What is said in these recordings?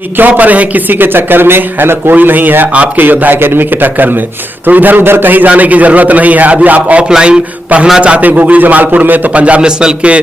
क्यों पड़े हैं किसी के चक्कर में, है ना। कोई नहीं है आपके योद्धा एकेडमी के टक्कर में, तो इधर उधर कहीं जाने की जरूरत नहीं है। अभी आप ऑफलाइन पढ़ना चाहते हैं गोगरी जमालपुर में, तो पंजाब नेशनल के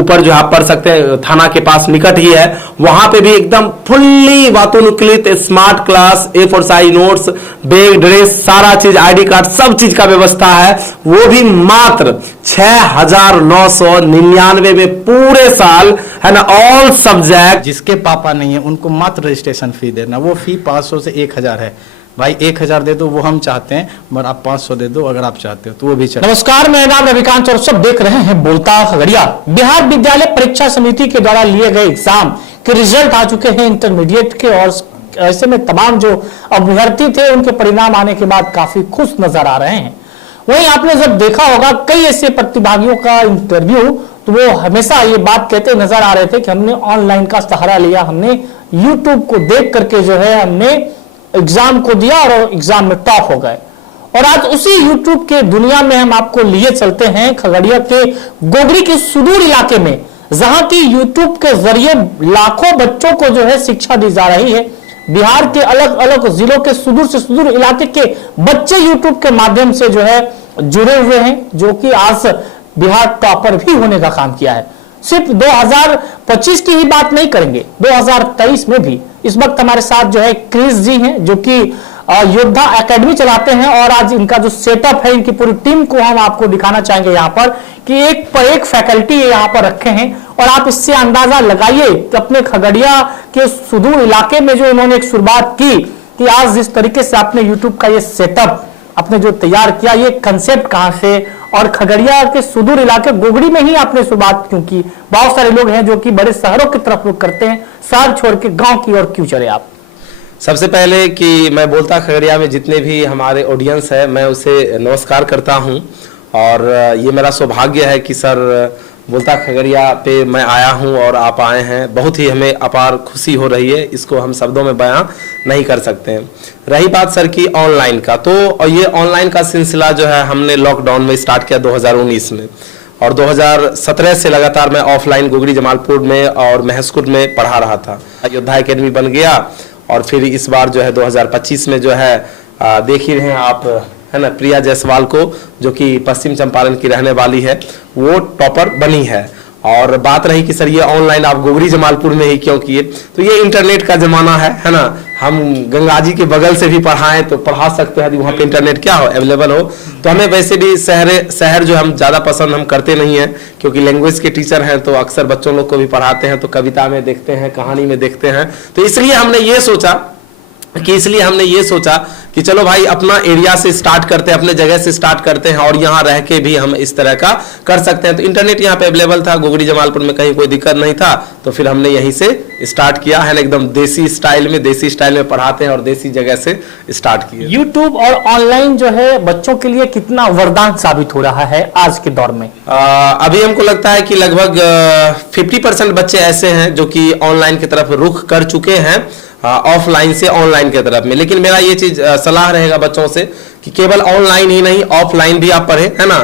ऊपर जो आप पढ़ सकते हैं, थाना के पास निकट ही है। वहां पे भी एकदम फुल्ली वातानुकूलित smart class, A4 size notes, bag, dress, सारा चीज, ID कार्ड, सब चीज का व्यवस्था है। वो भी मात्र 6,999 में पूरे साल, है ना, ऑल सब्जेक्ट। जिसके पापा नहीं है उनको मात्र रजिस्ट्रेशन फी देना, वो फी 500 से 1000 है। भाई 1000 दे दो वो हम चाहते हैं, मगर आप 500 दे दो अगर आप चाहते हो तो वो भी चले। नमस्कार, मेरा नाम रविकांत और सब देख रहे हैं बोलता खगड़िया। बिहार विद्यालय परीक्षा समिति के द्वारा लिए गए एग्जाम के रिजल्ट आ चुके हैं इंटरमीडिएट के, और ऐसे में तमाम जो अभ्यर्थी थे उनके परिणाम आने के बाद काफी खुश नजर आ रहे हैं। वहीं आपने जब देखा होगा कई ऐसे प्रतिभागियों का इंटरव्यू, तो वो हमेशा ये बात कहते नजर आ रहे थे कि हमने ऑनलाइन का सहारा लिया, हमने यूट्यूब को देख करके जो है हमने एग्जाम को दिया और एग्जाम में टॉप हो गए। और आज उसी यूट्यूब के दुनिया में हम आपको लिए चलते हैं खगड़िया के गोगरी के सुदूर इलाके में, जहां की यूट्यूब के जरिए लाखों बच्चों को जो है शिक्षा दी जा रही है। बिहार के अलग अलग जिलों के सुदूर से सुदूर इलाके के बच्चे यूट्यूब के माध्यम से जो है जुड़े हुए हैं, जो कि आज बिहार टॉपर भी होने का काम किया है। सिर्फ 2025 की ही बात नहीं करेंगे, 2023 में भी इस वक्त हमारे साथ जो है क्रिस जी हैं, जो कि योद्धा एकेडमी चलाते हैं। और आज इनका जो सेटअप है, इनकी पूरी टीम को हम आपको दिखाना चाहेंगे यहाँ पर कि एक पर एक फैकल्टी यहाँ पर रखे हैं। और आप इससे अंदाजा लगाइए कि अपने खगड़िया के सुदूर इलाके में जो इन्होंने एक शुरुआत की, कि आज जिस तरीके से आपने यूट्यूब का ये सेटअप आपने जो तैयार किया, ये कंसेप्ट कहां से, और खगड़िया के सुदूर इलाके गोगड़ी में ही आपने शुरुआत क्यों की? बहुत सारे लोग हैं जो कि बड़े शहरों की तरफ रुख करते हैं, शहर छोड़ के गांव की ओर क्यों चले आप? सबसे पहले कि मैं बोलता खगड़िया में जितने भी हमारे ऑडियंस है, मैं उसे नमस्कार करता हूं। और ये मेरा सौभाग्य है कि सर बोलता खगड़िया पे मैं आया हूं और आप आए हैं। बहुत ही हमें अपार खुशी हो रही है, इसको हम शब्दों में बयां नहीं कर सकते हैं। रही बात सर की ऑनलाइन का, तो ये ऑनलाइन का सिलसिला जो है हमने लॉकडाउन में स्टार्ट किया 2019 में, और 2017 से लगातार मैं ऑफलाइन गोगरी जमालपुर में और महसकुट में पढ़ा रहा था। योद्धा एकेडमी बन गया, और फिर इस बार जो है 2025 में जो है देख ही रहे हैं आप, है ना, प्रिया जायसवाल को, जो कि पश्चिम चंपारण की रहने वाली है, वो टॉपर बनी है। और बात रही कि सर ये ऑनलाइन आप गोगरी जमालपुर में ही क्यों किए, तो ये इंटरनेट का जमाना है ना। हम गंगा जी के बगल से भी पढ़ाएं तो पढ़ा सकते हैं, वहाँ पे इंटरनेट क्या हो, अवेलेबल हो। तो हमें वैसे भी शहर जो हम ज़्यादा पसंद हम करते नहीं हैं, क्योंकि लैंग्वेज के टीचर हैं तो अक्सर बच्चों लोग को भी पढ़ाते हैं, तो कविता में देखते हैं, कहानी में देखते हैं। तो इसलिए हमने ये सोचा कि चलो भाई अपना एरिया से स्टार्ट करते हैं, अपने जगह से स्टार्ट करते हैं, और यहाँ रह के भी हम इस तरह का कर सकते हैं। तो इंटरनेट यहाँ पे अवेलेबल था, गोगरी जमालपुर में कहीं कोई दिक्कत नहीं था, तो फिर हमने यहीं से स्टार्ट किया है ना, एकदम देसी स्टाइल में पढ़ाते हैं और देसी जगह से स्टार्ट किया। यूट्यूब और ऑनलाइन जो है बच्चों के लिए कितना वरदान साबित हो रहा है आज के दौर में? अभी हमको लगता है कि लगभग 50% बच्चे ऐसे हैं जो कि ऑनलाइन की तरफ रुख कर चुके हैं, ऑफलाइन से ऑनलाइन की तरफ में। लेकिन मेरा ये चीज सलाह रहेगा बच्चों से कि केवल ऑनलाइन ही नहीं, ऑफलाइन भी आप पढ़े, है ना।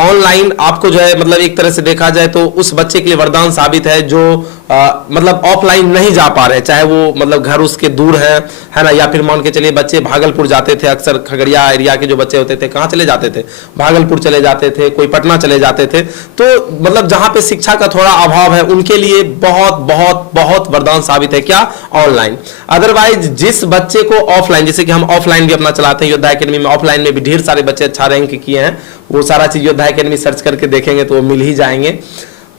ऑनलाइन आपको जो है मतलब एक तरह से देखा जाए तो उस बच्चे के लिए वरदान साबित है जो मतलब ऑफलाइन नहीं जा पा रहे, चाहे वो मतलब घर उसके दूर है ना, या फिर मान के चलिए बच्चे भागलपुर जाते थे, अक्सर खगड़िया एरिया के जो बच्चे होते थे कहाँ चले जाते थे, भागलपुर चले जाते थे, कोई पटना चले जाते थे। तो मतलब जहाँ पे शिक्षा का थोड़ा अभाव है उनके लिए बहुत बहुत बहुत वरदान साबित है क्या, ऑनलाइन। अदरवाइज जिस बच्चे को ऑफलाइन, जैसे कि हम ऑफलाइन भी अपना चलाते हैं योद्धा एकेडमी में, ऑफलाइन में भी ढेर सारे बच्चे अच्छा रैंक किए हैं, वो सारा चीज योद्धा एकेडमी सर्च करके देखेंगे तो वो मिल ही जाएंगे।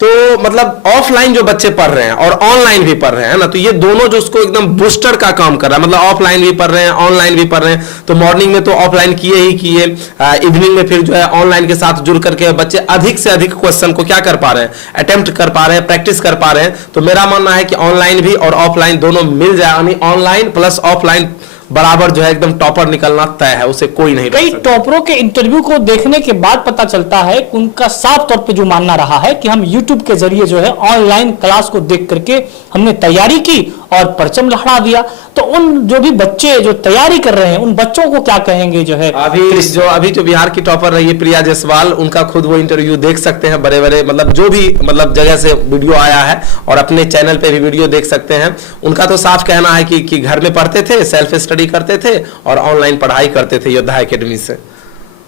तो मतलब ऑफलाइन जो बच्चे पढ़ रहे हैं और ऑनलाइन भी पढ़ रहे हैं ना, तो ये दोनों जो उसको एकदम बूस्टर का काम कर रहा है। मतलब ऑफलाइन भी पढ़ रहे हैं, ऑनलाइन भी पढ़ रहे हैं, तो मॉर्निंग में तो ऑफलाइन किए, इवनिंग में फिर जो है ऑनलाइन के साथ जुड़ करके बच्चे अधिक से अधिक क्वेश्चन को क्या कर पा रहे हैं, अटेम्प्ट कर पा रहे हैं, प्रैक्टिस कर पा रहे हैं। तो मेरा मानना है कि ऑनलाइन भी और ऑफलाइन दोनों मिल जाए, यानी ऑनलाइन प्लस ऑफलाइन बराबर जो है एकदम टॉपर निकलना तय है, उसे कोई नहीं। कई टॉपरों के इंटरव्यू को देखने के बाद पता चलता है कि उनका साफ तौर पे जो मानना रहा है कि हम यूट्यूब के जरिए जो है ऑनलाइन क्लास को देख करके हमने तैयारी की और परचम लहरा दिया। तो उन जो भी बच्चे जो तैयारी कर रहे हैं उन बच्चों को क्या कहेंगे जो है? अभी जो बिहार की टॉपर रही है प्रिया जायसवाल, उनका खुद वो इंटरव्यू देख सकते हैं, बड़े बड़े मतलब जो भी मतलब जगह से वीडियो आया है और अपने चैनल पे भी वीडियो देख सकते हैं। उनका तो साफ कहना है कि घर में पढ़ते थे, सेल्फ स्टडी करते थे और ऑनलाइन पढ़ाई करते थे योद्धा एकेडमी से।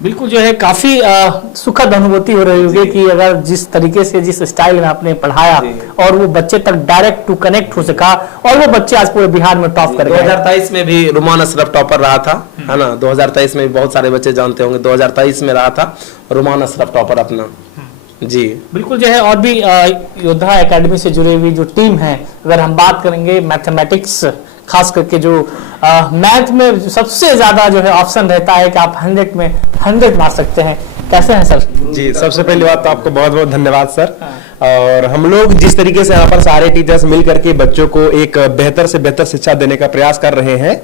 बिल्कुल जो है काफी सुखद अनुभूति हो रही होगी कि अगर जिस तरीके से जिस स्टाइल में आपने पढ़ाया और वो बच्चे तक डायरेक्ट टू कनेक्ट हो सका और वो बच्चे आज पूरे बिहार में टॉप कर गए। 2023 में भी रुमान अशरफ टॉपर रहा था, है ना। 2023 में भी बहुत सारे बच्चे जानते होंगे, 2023 में रहा था रुमान अशरफ टॉपर अपना। जी बिल्कुल जो है और भी योद्धा एकेडमी से जुड़ी हुई जो टीम है, अगर हम बात करेंगे मैथमेटिक्स खास करके जो मैथ में सबसे ज्यादा जो है ऑप्शन रहता है कि आप 100 में 100 मार सकते हैं। कैसे हैं सर? जी, सबसे पहली बात तो आपको बहुत बहुत धन्यवाद सर। और हम लोग जिस तरीके से यहाँ पर सारे टीचर्स मिल करके बच्चों को एक बेहतर से बेहतर शिक्षा देने का प्रयास कर रहे हैं,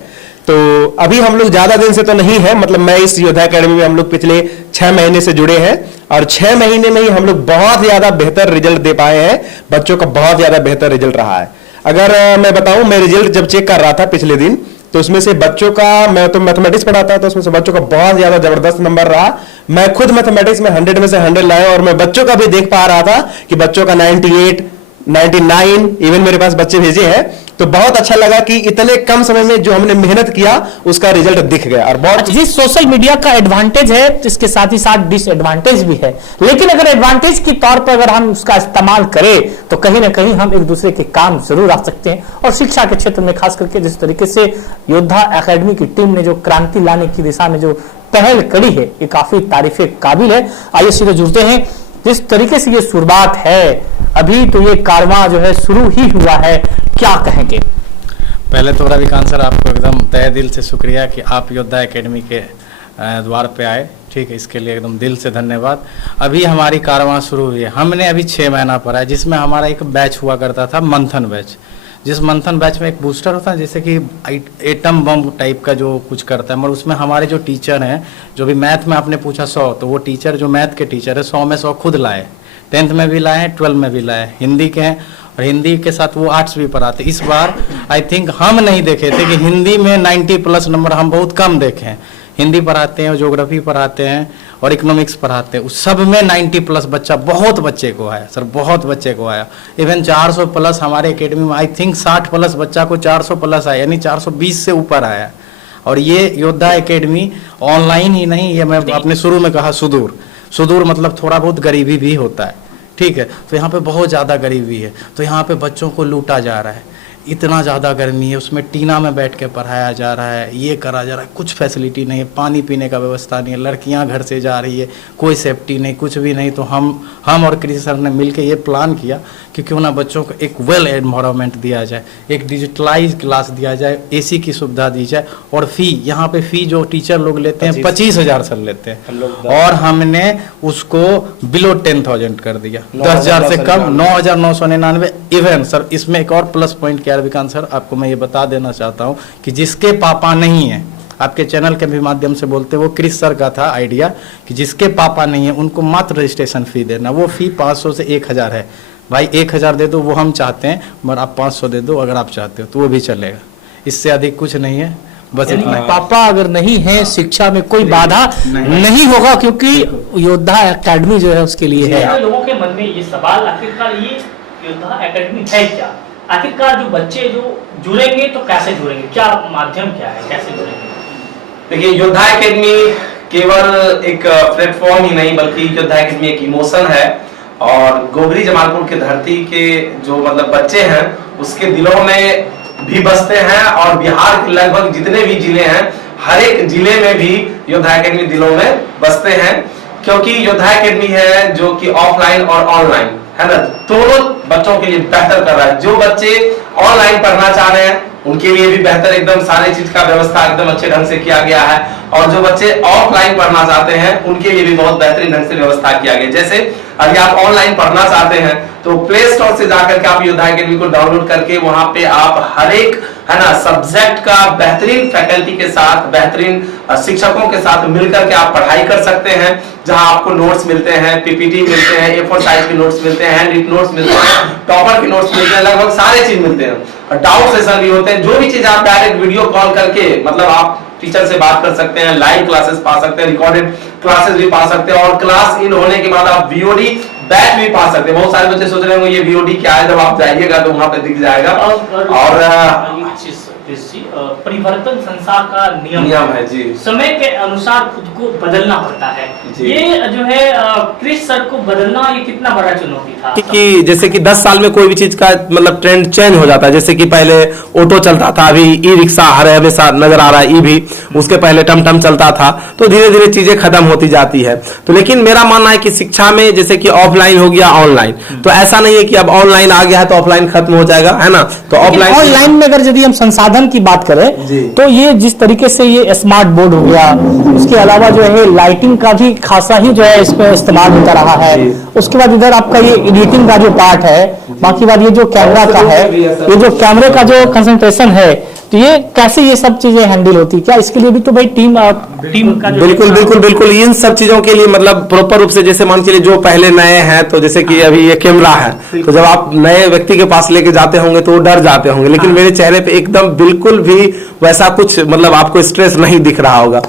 तो अभी हम लोग ज्यादा दिन से तो नहीं है, मतलब मैं इस योद्धा एकेडमी में हम लोग पिछले 6 महीने से जुड़े हैं और 6 महीने में ही हम लोग बहुत ज्यादा बेहतर रिजल्ट दे पाए हैं। बच्चों का बहुत ज्यादा बेहतर रिजल्ट रहा है। अगर मैं बताऊं, मैं रिजल्ट जब चेक कर रहा था पिछले दिन, तो उसमें से बच्चों का, मैं तो मैथमेटिक्स पढ़ाता तो उसमें से बच्चों का बहुत ज्यादा जबरदस्त नंबर रहा। मैं खुद मैथमेटिक्स में 100 में से 100 लाया और मैं बच्चों का भी देख पा रहा था कि बच्चों का 98, 99 इवन मेरे पास बच्चे भेजे हैं। तो बहुत अच्छा लगा कि इतने कम समय में जो हमने मेहनत किया उसका रिजल्ट दिख गया। और बहुत जी, सोशल मीडिया का एडवांटेज है, इसके साथ ही साथ डिसएडवांटेज भी है, लेकिन अगर एडवांटेज के तौर पर अगर हम उसका इस्तेमाल करें तो कहीं ना कहीं हम एक दूसरे के काम जरूर आ सकते हैं। और शिक्षा के क्षेत्र में खास करके जिस तरीके से योद्धा एकेडमी की टीम ने जो क्रांति लाने की दिशा में जो पहल करी है, ये काफी तारीफे काबिल है। आइए सीधे जुड़ते हैं, जिस तरीके से ये शुरुआत है, अभी तो ये कारवां जो है शुरू ही हुआ है, क्या कहेंगे? पहले तो रविकांत सर, आपको एकदम तहे दिल से शुक्रिया कि आप योद्धा एकेडमी के द्वार पे आए, ठीक है, इसके लिए एकदम दिल से धन्यवाद। अभी हमारी कारवां शुरू हुई है, हमने अभी 6 महीना पढ़ा है, जिसमें हमारा एक बैच हुआ करता था मंथन बैच। जिस मंथन बैच में एक बूस्टर होता है, जैसे कि एटम बम टाइप का जो कुछ करता है, मगर उसमें हमारे जो टीचर हैं, जो भी मैथ में आपने पूछा 100, तो वो टीचर जो मैथ के टीचर है 100 में 100 खुद लाए, 10th में भी लाए, 12 में भी लाए। हिंदी के हैं और हिंदी के साथ वो आर्ट्स भी पढ़ाते। इस बार आई थिंक हम नहीं देखे थे कि हिंदी में 90+ नंबर हम बहुत कम देखे हैं। हिंदी पढ़ाते हैं, ज्योग्राफी पढ़ाते हैं और इकोनॉमिक्स पढ़ाते हैं, उस सब में 90+ बच्चा, बहुत बच्चे को आया सर, बहुत बच्चे को आया। इवन 400+ हमारे एकेडमी में आई थिंक 60+ बच्चा को 400+ आया, यानी 420 से ऊपर आया। और ये योद्धा एकेडमी ऑनलाइन ही नहीं, ये मैं आपने शुरू में कहा सुदूर मतलब थोड़ा बहुत गरीबी भी होता है, ठीक है। तो यहाँ पे बहुत ज़्यादा गरीबी है, तो यहाँ पे बच्चों को लूटा जा रहा है। इतना ज़्यादा गर्मी है, उसमें टीना में बैठ के पढ़ाया जा रहा है, ये करा जा रहा है, कुछ फैसिलिटी नहीं है, पानी पीने का व्यवस्था नहीं है, लड़कियां घर से जा रही है, कोई सेफ्टी नहीं, कुछ भी नहीं। तो हम और कृषि सर ने मिलकर ये प्लान किया कि क्यों ना बच्चों को एक वेल एनवायरनमेंट दिया जाए, एक डिजिटलाइज क्लास दिया जाए, AC की सुविधा दी जाए। और यहाँ पे फी जो टीचर लोग लेते हैं 25,000 सर लेते हैं, और हमने उसको बिलो 10,000 कर दिया, 10,000 से कम 9,999। इवन सर इसमें एक और प्लस पॉइंट क्या रविकांत सर, आपको मैं ये बता देना चाहता हूँ कि जिसके पापा नहीं है, आपके चैनल के भी माध्यम से बोलते, वो क्रिस सर का था आइडिया कि जिसके पापा नहीं है उनको मात्र रजिस्ट्रेशन फी देना। वो फी 500 से 1,000 है। भाई 1,000 दे दो वो हम चाहते हैं, मगर आप 500 दे दो अगर आप चाहते हो तो वो भी चलेगा, इससे अधिक कुछ नहीं है। बस इतना। पापा अगर नहीं है, शिक्षा में कोई बाधा नहीं होगा, क्योंकि योद्धा एकेडमी जो है उसके लिए है। लोगों के मन में ये सवाल, आखिरकार ये योद्धा एकेडमी है क्या? आखिरकार जो बच्चे जो जुड़ेंगे तो कैसे जुड़ेंगे, क्या माध्यम क्या है, कैसे जुड़ेंगे? देखिए, योद्धा एकेडमी केवल एक प्लेटफॉर्म ही नहीं, बल्कि योद्धा एकेडमी एक इमोशन है। और गोगरी जमालपुर की धरती के जो मतलब बच्चे हैं उसके दिलों में भी बसते हैं, और बिहार के लगभग जितने भी जिले हैं, हर एक जिले में भी योद्धा एकेडमी दिलों में बसते हैं। क्योंकि योद्धा एकेडमी है जो कि ऑफलाइन और ऑनलाइन है ना, दोनों बच्चों के लिए बेहतर कर रहा है। जो बच्चे ऑनलाइन पढ़ना चाह रहे हैं उनके लिए भी बेहतर, एकदम सारी चीज का व्यवस्था एकदम अच्छे ढंग से किया गया है। और जो बच्चे ऑफलाइन पढ़ना चाहते हैं उनके लिए भी बहुत बेहतरीन ढंग से व्यवस्था किया गया। जैसे अगर आप ऑनलाइन पढ़ना चाहते हैं तो प्ले स्टोर से जाकर के आप योद्धा एकेडमी को डाउनलोड करके वहां पे आप हर एक है ना सब्जेक्ट का बेहतरीन फैकल्टी के साथ, बेहतरीन शिक्षकों के साथ मिलकर के आप पढ़ाई कर सकते हैं। जहां आपको नोट्स मिलते हैं, PPT मिलते हैं, A4 साइज के नोट्स मिलते हैं, हैंड रिट नोट्स मिलते हैं, टॉपर के नोट्स मिलते हैं, लगभग सारे चीज मिलते हैं। डाउट सेशन भी होते हैं, जो भी चीज आप डायरेक्ट वीडियो कॉल करके मतलब आप टीचर से बात कर सकते हैं, लाइव क्लासेस पा सकते हैं, रिकॉर्डेड क्लासेस भी पा सकते हैं, और क्लास इन होने के बाद आप वीओडी बैच भी पा सकते हैं। बहुत सारे बच्चे सोच रहे होंगे ये वीओडी क्या है, जब आप जाइएगा तो वहां पे दिख जाएगा। और परिवर्तन संसार का नियम है जी, समय के अनुसार खुद को बदलना पड़ता है। ये जो है क्रिस सर को बदलना ये कितना बड़ा चुनौती था कि जैसे कि 10 साल में कोई भी चीज का मतलब ट्रेंड चेंज हो जाता है। जैसे कि पहले ऑटो चलता था, अभी ई रिक्शा हमेशा नजर आ रहा है, ई भी, उसके पहले टमटम चलता था, तो धीरे धीरे चीजें खत्म होती जाती है। तो लेकिन मेरा मानना है कि शिक्षा में जैसे कि ऑफलाइन हो गया ऑनलाइन, तो ऐसा नहीं है कि अब ऑनलाइन आ गया है तो ऑफलाइन खत्म हो जाएगा, है ना। तो ऑनलाइन में अगर यदि हम संसाधन की बात करें तो ये जिस तरीके से ये स्मार्ट बोर्ड हो गया, इसके अलावा जो है लाइटिंग का भी खासा ही जो है इसमें इस्तेमाल होता रहा है। उसके बाद इधर आपका ये एडिटिंग का जो पार्ट है, बाकी बात ये जो कैमरा का है, ये जो कैमरे का जो कंसंट्रेशन है, तो ये कैसे ये सब चीजें हैंडल होती है? क्या इसके लिए भी तो भाई टीम का बिल्कुल इन सब चीजों के लिए मतलब प्रॉपर रूप से, जैसे मान चलिए जो पहले नए हैं, तो जैसे कि अभी ये कैमरा है, तो जब आप नए व्यक्ति के पास लेके जाते होंगे तो वो डर जाते होंगे, लेकिन मेरे चेहरे पे एकदम बिल्कुल भी वैसा कुछ मतलब आपको स्ट्रेस नहीं दिख रहा होगा।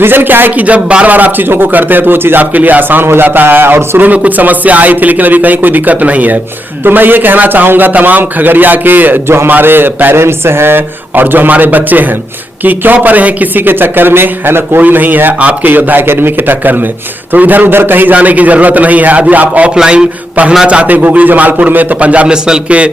रीजन क्या है कि जब बार बार आप चीजों को करते हैं तो वो चीज आपके लिए आसान हो जाता है। और शुरू में कुछ समस्या आई थी, लेकिन अभी कहीं कोई दिक्कत नहीं है। तो मैं ये कहना चाहूंगा तमाम खगड़िया के जो हमारे पेरेंट्स हैं और जो हमारे बच्चे हैं कि क्यों पड़े हैं किसी के चक्कर में, है ना, कोई नहीं है आपके योद्धा एकेडमी के टक्कर में। तो इधर उधर कहीं जाने की जरूरत नहीं है। अभी आप ऑफलाइन पढ़ना चाहते हैं गोगरी जमालपुर में, तो पंजाब नेशनल के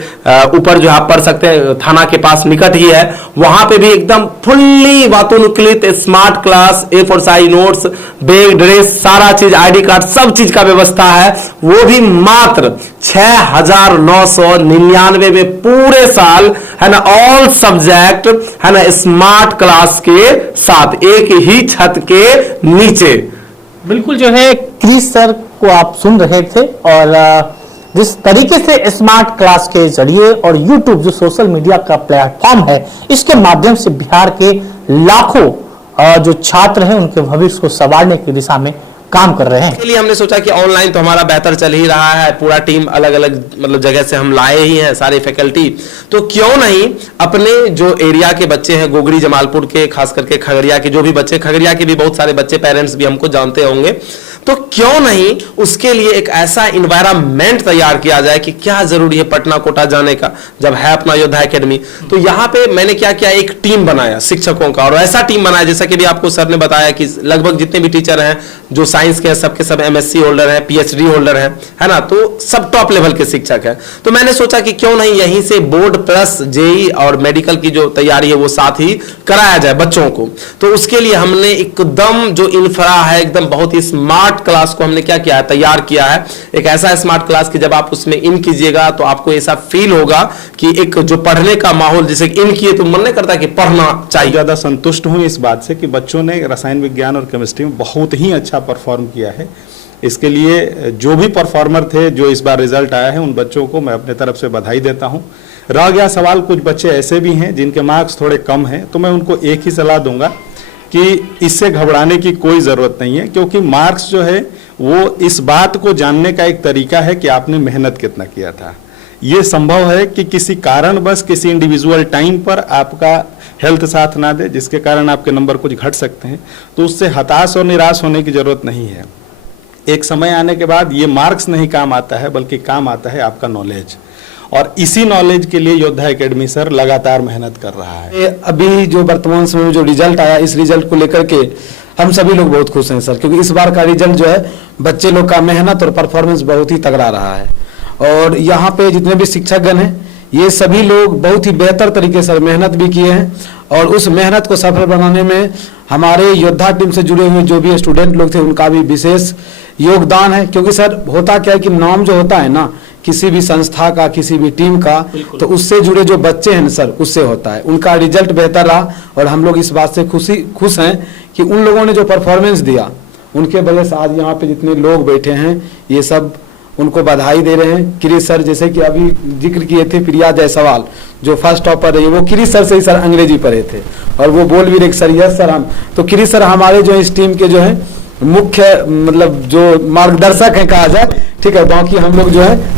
ऊपर जो आप पढ़ सकते हैं, थाना के पास निकट ही है, वहां पे भी एकदम फुल्ली वातानुकूलित smart class, A4 size notes, bag, dress, सारा चीज, आईडी कार्ड, सब चीज का व्यवस्था है। वो भी मात्र 6,999 में पूरे साल, है ना, ऑल सब्जेक्ट, है ना, स्मार्ट क्लास के साथ एक ही छत के नीचे। बिल्कुल जो है क्रिस सर को आप सुन रहे थे, और जिस तरीके से स्मार्ट क्लास के जरिए और यूट्यूब जो सोशल मीडिया का प्लेटफॉर्म है, इसके माध्यम से बिहार के लाखों जो छात्र हैं उनके भविष्य को संवारने की दिशा में काम कर रहे हैं। इसके लिए हमने सोचा कि ऑनलाइन तो हमारा बेहतर चल ही रहा है, पूरा टीम अलग अलग मतलब जगह से हम लाए ही हैं, सारे फैकल्टी, तो क्यों नहीं अपने जो एरिया के बच्चे हैं गोगरी जमालपुर के, खास करके खगड़िया के जो भी बच्चे, खगड़िया के भी बहुत सारे बच्चे, पेरेंट्स भी हमको जानते होंगे, तो क्यों नहीं उसके लिए एक ऐसा इन्वायरमेंट तैयार किया जाए कि क्या जरूरी है पटना कोटा जाने का, जब है अपना योद्धा एकेडमी। तो यहाँ पे मैंने क्या किया, एक टीम बनाया शिक्षकों का, और ऐसा टीम बनाया जैसा कि भी आपको सर ने बताया कि लगभग जितने भी टीचर हैं जो साइंस के हैं, सबके सब MSc होल्डर हैं, PhD होल्डर हैं, है ना, तो सब टॉप लेवल के शिक्षक हैं। तो मैंने सोचा कि क्यों नहीं यहीं से बोर्ड प्लस JEE और मेडिकल की जो तैयारी है वो साथ ही कराया जाए बच्चों को। तो उसके लिए हमने एकदम जो इंफ्रा है, एकदम बहुत ही स्मार्ट क्लास को हमने क्या किया है, तैयार किया है। एक ऐसा स्मार्ट क्लास कि जब आप उसमें इन कीजिएगा तो आपको ऐसा फील होगा कि एक जो पढ़ने का माहौल, जैसे इन किए तो मन नहीं करता कि पढ़ना चाहिए। ज़्यादा संतुष्ट हूँ इस बात से कि बच्चों ने रसायन विज्ञान और केमिस्ट्री में बहुत ही अच्छा परफॉर्म किया है। इसके लिए जो भी परफॉर्मर थे, जो इस बार रिजल्ट आया है, उन बच्चों को मैं अपने तरफ से बधाई देता हूँ। रह गया सवाल, कुछ बच्चे ऐसे भी हैं जिनके मार्क्स थोड़े कम हैं, तो मैं उनको एक ही सलाह दूंगा कि इससे घबराने की कोई ज़रूरत नहीं है, क्योंकि मार्क्स जो है वो इस बात को जानने का एक तरीका है कि आपने मेहनत कितना किया था। ये संभव है कि किसी कारणवश किसी इंडिविजुअल टाइम पर आपका हेल्थ साथ ना दे, जिसके कारण आपके नंबर कुछ घट सकते हैं, तो उससे हताश और निराश होने की ज़रूरत नहीं है। एक समय आने के बाद ये मार्क्स नहीं काम आता है, बल्कि काम आता है आपका नॉलेज, और इसी नॉलेज के लिए योद्धा एकेडमी सर लगातार मेहनत कर रहा है। अभी जो वर्तमान समय में जो रिजल्ट आया, इस रिजल्ट को लेकर के हम सभी लोग बहुत खुश हैं सर, क्योंकि इस बार का रिजल्ट जो है बच्चे लोग का मेहनत और परफॉर्मेंस बहुत ही तगड़ा रहा है। और यहाँ पे जितने भी शिक्षकगण हैं, ये सभी लोग बहुत ही बेहतर तरीके से मेहनत भी किए हैं, और उस मेहनत को सफल बनाने में हमारे योद्धा टीम से जुड़े हुए जो भी स्टूडेंट लोग थे उनका भी विशेष योगदान है। क्योंकि सर होता क्या है कि नाम जो होता है ना किसी भी संस्था का, किसी भी टीम का, तो उससे जुड़े जो बच्चे हैं सर, उससे होता है। उनका रिजल्ट बेहतर रहा, और हम लोग इस बात से खुश हैं कि उन लोगों ने जो परफॉर्मेंस दिया, उनके वजह से आज यहाँ पे जितने लोग बैठे हैं, ये सब उनको बधाई दे रहे हैं। क्रिस सर, जैसे कि अभी जिक्र किए थे, प्रिया जायसवाल जो फर्स्ट टॉपर रही, वो क्रिस सर से ही सर अंग्रेजी पढ़े थे, और वो बोल भी रहे सर यस सर हम, तो क्रिस सर हमारे जो इस टीम के जो है मुख्य मतलब जो मार्गदर्शक है कहा जाए, ठीक है। बाकी हम लोग जो है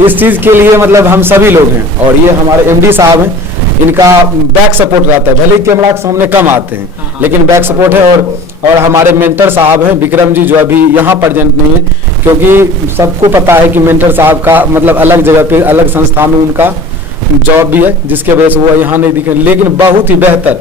इस चीज के लिए मतलब हम सभी लोग हैं, और ये हमारे एमडी साहब हैं, इनका बैक सपोर्ट रहता है, भले ही कैमरा के सामने कम आते हैं लेकिन बैक सपोर्ट है। और हमारे मेंटर साहब हैं विक्रम जी, जो अभी यहाँ प्रेजेंट नहीं है, क्योंकि सबको पता है कि मेंटर साहब का मतलब अलग जगह पे अलग संस्था में उनका जॉब भी है, जिसके वजह से वो यहाँ नहीं दिखे, लेकिन बहुत ही बेहतर